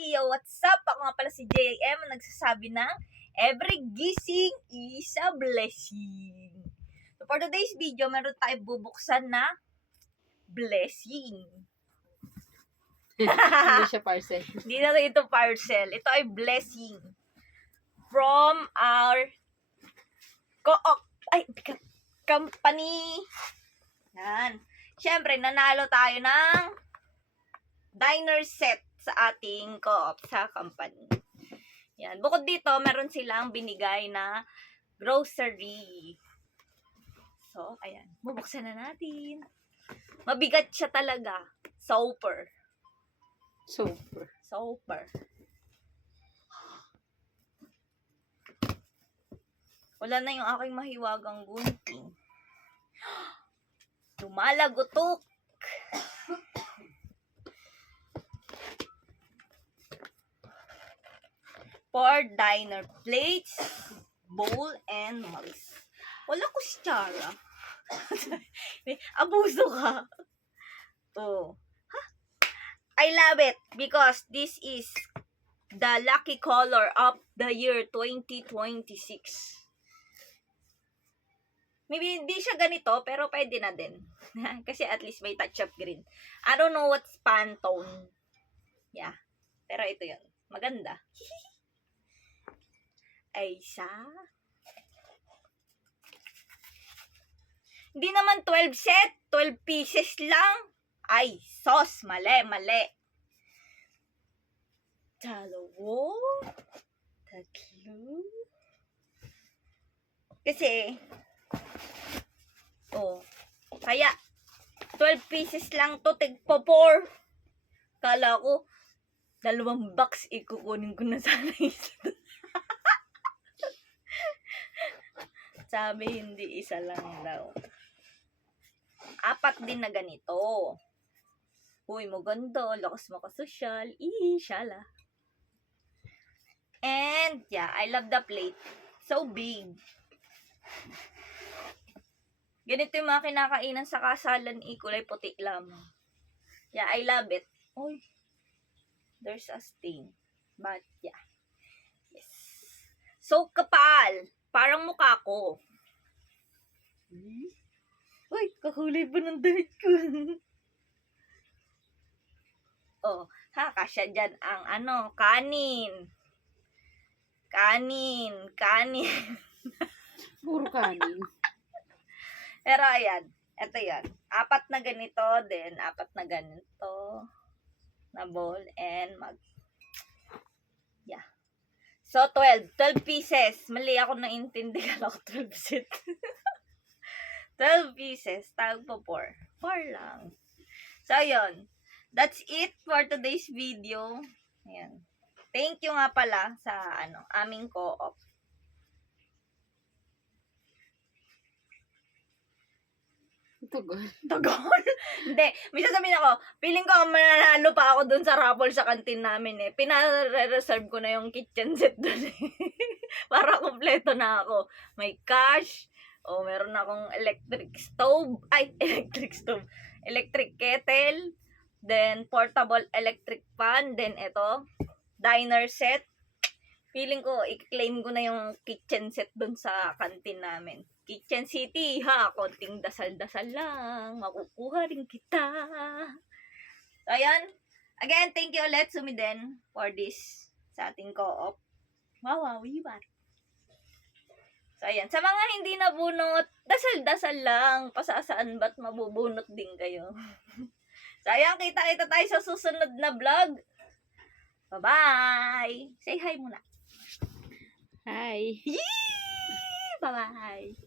Yo, what's up? Ako nga pala si JM, nagsasabi ng every gising is a blessing. So for today's video, meron tayong bubuksan na blessing. Hindi siya parcel. Hindi na ito parcel. Ito ay blessing from our company. Yan. Siyempre, nanalo tayo ng diner set sa ating co-op sa company. Yan. Bukod dito, meron silang binigay na grocery. So, ayan. Bubuksan na natin. Mabigat siya talaga. Super. Wala na yung aking mahiwagang gunting. Lumalagotok. For diner plates, bowl, and mugs. Wala kutsara. Abuso ka. Oh. Huh? I love it because this is the lucky color of the year 2026. Maybe hindi siya ganito, pero pwede na din. Kasi at least may touch of green. I don't know what's Pantone. Yeah. Pero ito yun. Maganda. Ay, isa. Hindi naman 12 set. 12 pieces lang. Ay, sos. Mali. Dalawa. Tatlo. Kasi, kaya, 12 pieces lang to. Tigpo 4. Kala ko, 2 box ikukunin ko na sana isa. Sabi, hindi isa lang daw. 4 din na ganito. Uy, maganda. Lakas makasosyal. Shala. And, yeah, I love the plate. So big. Ganito yung mga kinakainan sa kasalan. Kulay puti lamang. Yeah, I love it. Uy, there's a stain. But, yeah. Yes. So, kapal. Parang mukha ko. Uy, kakulay ba ng damit ko? Kasya dyan ang kanin. Kanin. Puro kanin. Pero ayan, eto yan. 4 na ganito, then 4 na ganito. Na bowl and mug. Yeah. So, 12 pieces. Mali ako naintindi. Kala ko 12 set. 12 pieces. Tawag po 4. 4 lang. So, yun. That's it for today's video. Ayan. Thank you nga pala sa aming co-op. Tagal? Hindi. May sasabihin ako, feeling ko mananalo pa ako dun sa raffle sa kantin namin eh. Pinare-reserve ko na yung kitchen set dun eh. Para kompleto na ako. May cash. Meron akong electric kettle. Then, portable electric fan. Then, ito, diner set. Feeling ko, i-claim ko na yung kitchen set dun sa kantin namin. Kitchen City, ha? Konting dasal-dasal lang. Makukuha rin kita. So, ayan. Again, thank you ulit, Sumiden, for this sa ating co-op. Wow, wibat. So, ayan. Sa mga hindi nabunot, dasal-dasal lang. Pasasaan ba't mabubunot din kayo? So, ayan. Kita-kita tayo sa susunod na vlog. Bye-bye! Say hi muna. Hi! Yee! Bye-bye!